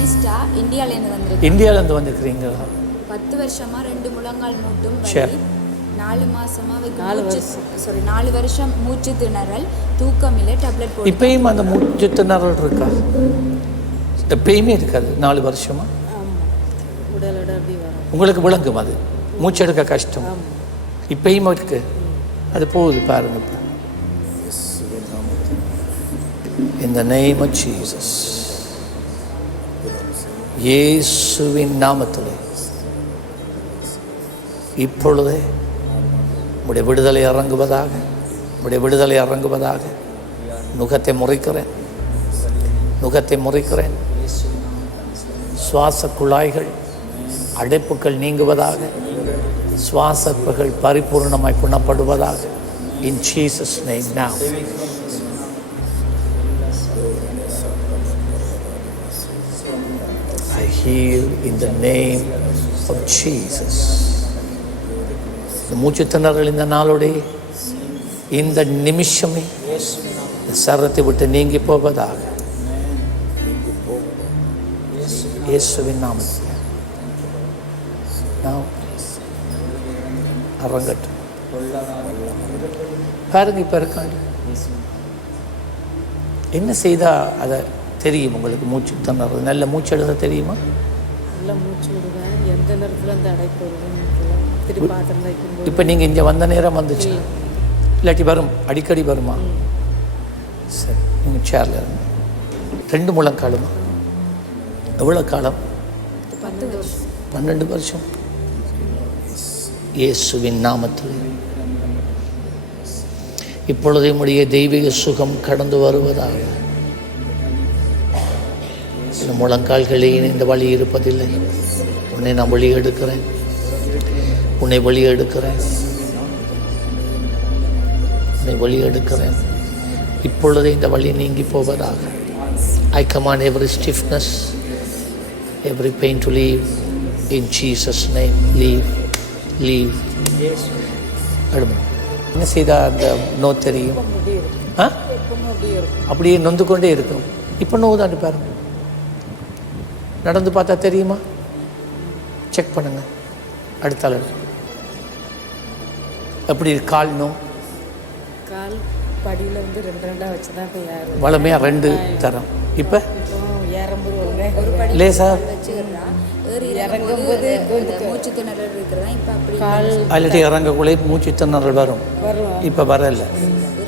நிஷா இந்தியாவிலேருந்து வந்திருக்கேன் இந்தியாவிலேருந்து வந்துருக்கிறீங்களா பத்து வருஷமா ரெண்டு முழங்கால் மூட்டும் சரி. வலி நாலு மாசமா நாலு வருஷம். சாரி நாலு வருஷம் மூச்சு திணறல் தூக்கம் இல்லை டேப்லெட் போட்டு இப்பயும் அந்த மூச்சு திணறல் இருக்கா? எப்பயுமே இருக்காது நாலு வருஷமா? உடலோட அப்படி வரும் உங்களுக்கு விளங்கும் அது. மூச்செடுக்க கஷ்டம். இப்பயும் இருக்கு. அது போகுது பாருங்க இந்த name of ஜீசஸ் இயேசுவின் நாமத்திலே. இப்பொழுதே உடைய விடுதலை இறங்குவதாக உடைய விடுதலை இறங்குவதாக நுகத்தை முறைக்கிறேன். நுகத்தை முறைக்கிறேன். சுவாச குழாய்கள் அடைப்புகள் நீங்குவதாக சுவாசப்புகள் பரிபூர்ணமாய் குணப்படுவதாக இன் ஜீசஸ் நெய் நான் healed in the name of Jesus. மூச்சு திணறல் இந்த நாளோடைய இந்த நிமிஷமே சரத்தை விட்டு நீங்கி போவதாக. இயேசுவின் நாமத்தில். நாம் அரங்கட்டும். பாருங்க இப்போ இருக்காங்க. என்ன செய்தால் அதை தெரியும் உங்களுக்கு மூச்சு திணறது நல்ல மூச்சு எழுத தெரியுமா? நல்லா மூச்சு விடுவேன். எந்த நேரத்தில் அந்த அடைப்பு வைக்கும்போது. இப்போ நீங்கள் இங்கே வந்த நேரம் வந்துச்சு. இல்லாட்டி வரும். அடிக்கடி வருமா? சரி நீங்கள் சேரில் இருங்க. ரெண்டு எவ்வளோ காலம்? பத்து வருஷம். பன்னெண்டு வருஷம். இயேசுவின் நாமத்தில். இப்பொழுது உடைய தெய்வீக சுகம் கடந்து வருவதாக. இந்த முழங்கால்களே இந்த வழி இருப்பதில்லை. உன்னை நான் வழி எடுக்கிறேன். உன்னை வழி எடுக்கிறேன். உன்னை வழி எடுக்கிறேன். இப்பொழுது இந்த வழி நீங்கி போவதாக. I command every stiffness every pain to leave in Jesus name leave leave என்ன செய்தால் அந்த நோ தெரியும்? அப்படியே ஆ? அப்படியே நொந்து கொண்டே இருக்கும். இப்போ நோவு தான் பாருங்கள் நடந்து பார்த்தா தெரியுமா? செக் பண்ணுங்க. அடுத்த எடுங்க. எப்படி இருக்கு? கால் நோ? கால் படியில் வந்து ரெண்டு ரெண்டாக வச்சு தான் இப்போ ஏறும் வளமையாக ரெண்டு தரம். இப்போ ஏறும்போது லேசா? இறங்கும்போது இறங்கும்போது அந்த மூச்சு திணறல் இருக்கிறதா? இப்போ அப்படி கால் அல்லது இறங்கக்குள்ளே மூச்சு திணறல் வரும். வரும். இப்போ வரல.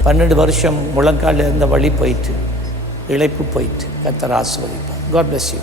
பன்னெண்டு வருஷம் முழங்கால் இருந்த வழி போயிட்டு இழைப்பு போயிட்டு கத்தர் ஆசிர்வதிப்பார். God bless you.